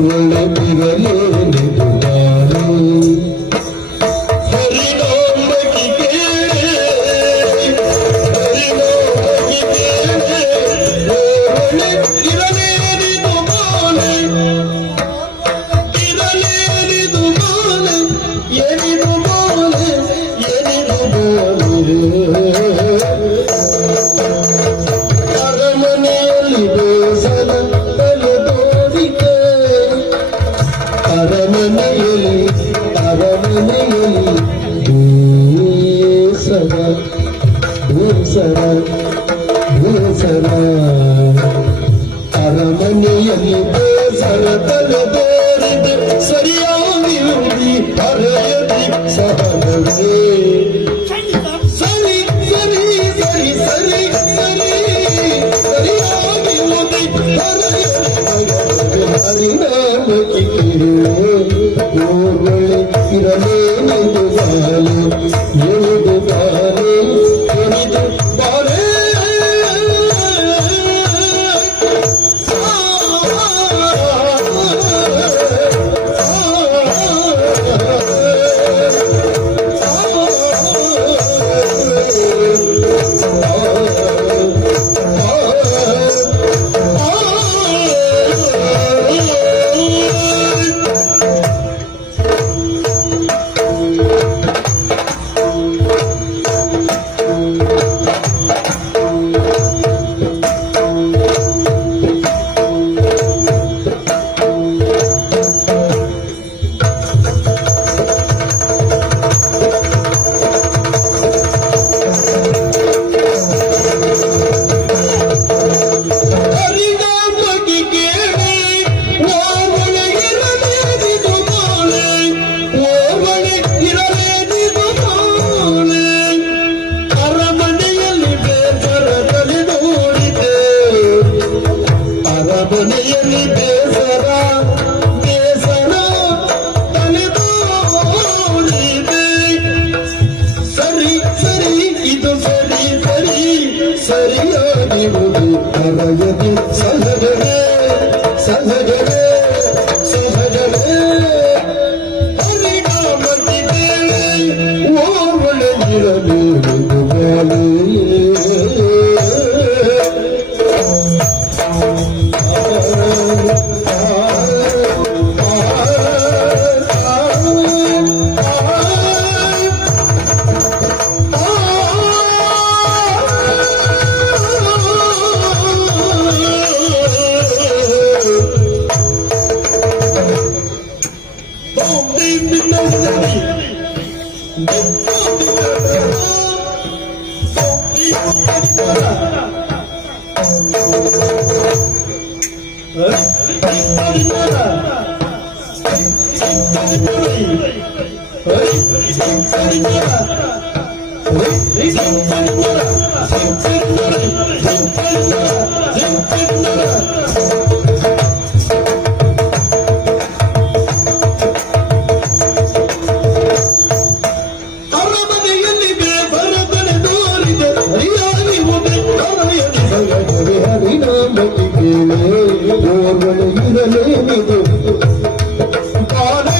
ಓರ್ವಳೆ ಇರಲೇನಿದು ನಾನು ಹರಿನಾಮಕ್ಕೆ ಓರ್ವಳೆ ಇರಲೇನಿದು ಮಾಲೆ ಇರಲೇನಿದು ಮಾಲೆ ಎನಿದು ಮಾಲೆ ಎನಿದು ಮಾಲೆ ಅರಮನೆಯಲ್ಲಿ ಬೇಸರ ತಲೆದೋರಿಕೆ ಅರಮನೆಯಲ್ಲಿ ಬೇಸರ ಬೇಸರ ಬೇಸರ ಅರಮನೆಯಲ್ಲಿ ಬೇಸರ ತಲೆದೋರಿದೆ ಸರಿಯಾಗಿ ಉಳಿ ಹರೆಯದಿ ಸಹನವೇ ಸರಿ ಸರಿ ಸರಿ ಸರಿ ಸರಿ ಸರಿಯಾಗಿ ಉಳಿ ಹರಿನಾಮಕ್ಕೆ ಓರ್ವಳೆ ಇರಲೇನಿದು ಬಾಲೆ ಎನಿದು ಬಾಲೆ ಎನಿದು ಬಾಲೆ ಅರಮನೆಯಲ್ಲಿ ಬೇಸರ ಬೇಸರ ತಲೆದೋರಿದೆ ಸರಿ ಸರಿ ಇದು ಸರಿ ಸರಿ ಸರಿಯಾಗಿರುವುದು ಹರೆಯದಿ ಸಹಜವೇ ಸಹಜವೇ ಸಹಜವೇ ಹರಿನಾಮಕ್ಕೆ ಓರ್ವಳೆ ಇರಲೇನಿದು ಬಾಲೆ ಅರಮನೆಯಲ್ಲಿ ಬೇಸರ ತಲೆದೋರಿದೆ ಸರಿಯಾಗಿ ಹರಿನಾಮಕ್ಕೆ ಓರ್ವಳೆ ಇರಲೇನಿದು ಬಾಲೆ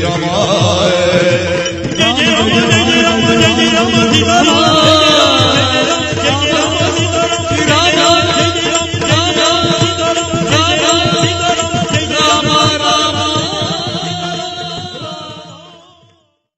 Rama